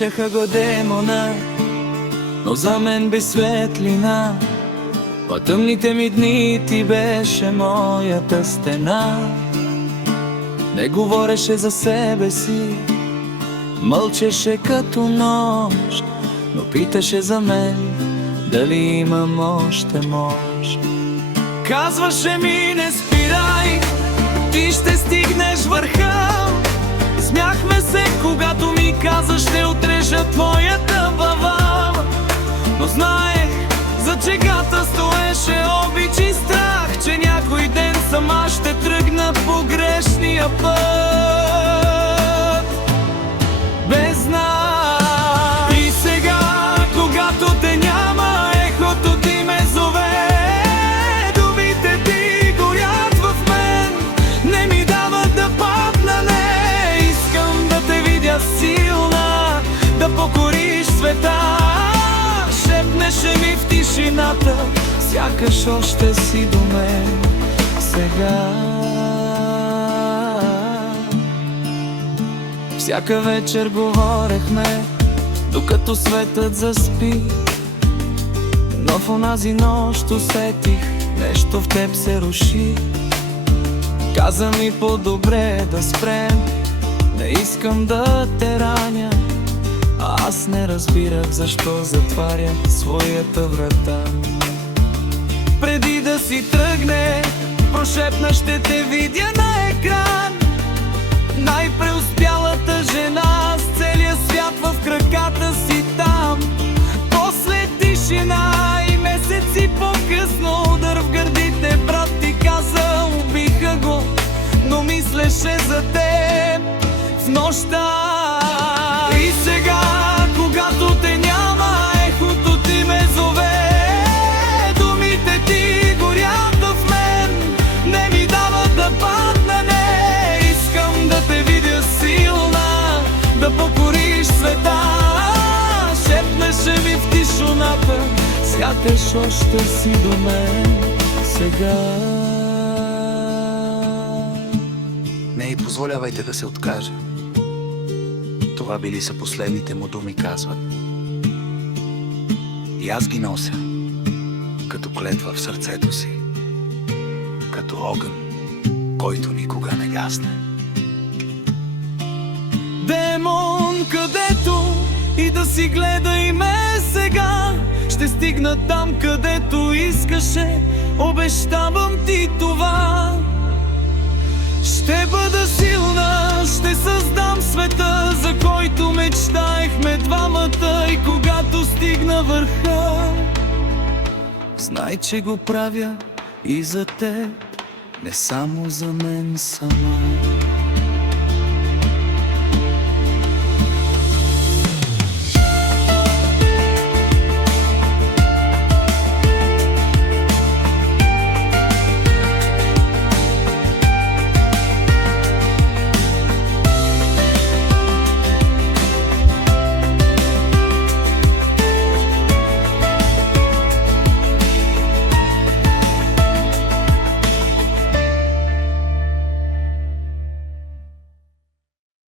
Наричаха го демона, но за мен бе светлина. По тъмните ми дни ти беше моята стена. Не говореше за себе си, мълчеше като нощ, но питаше за мен, дали имам още мощ. Казваше ми: не спирай, ти ще стигнеш върха. Смяхме се, когато ми каза: ще отрежа твоята глава. Но знаех, за чегата стоеше обич и страх, че някой ден сама ще тръгна по грешния път. Без знак. И сега, когато те няма, ехото ти ме зове. Думите ти горят в мен, не ми дават да падна, не. Искам да те видя силна, да покориш света. Шепнеше ми в тишината, сякаш още си до мен сега. Всяка вечер говорехме, докато светът заспи. Но в онази нощ усетих, нещо в теб се руши. Каза ми: по-добре да спрем, не искам да те раня. А аз не разбирах защо затваря своята врата. Преди да си тръгне, прошепна: ще те видя на екран. Най-преуспялата жена с целия свят в краката си там. После тишина и месеци по-късно удар в гърдите. Брат ти каза: убиха го, но мислеше за теб в нощта. И сега, когато те няма, ехото ти ме зове. Думите ти горят в мен, не ми дават да падна, не. Искам да те видя силна, да покориш света. Шепнеше ми в тишината, сякаш още си до мен сега. Не й позволявайте да се откаже. Това били са последните му думи, казват. И аз ги нося като клетва в сърцето си, като огън, който никога не гасне. Демон, където и да си гледай ме сега, ще стигна там, където искаше, обещавам ти това. Ще бъда силна, ще създам света, за който мечтаехме двамата. И когато стигна върха, знай, че го правя и за теб, не само за мен сама.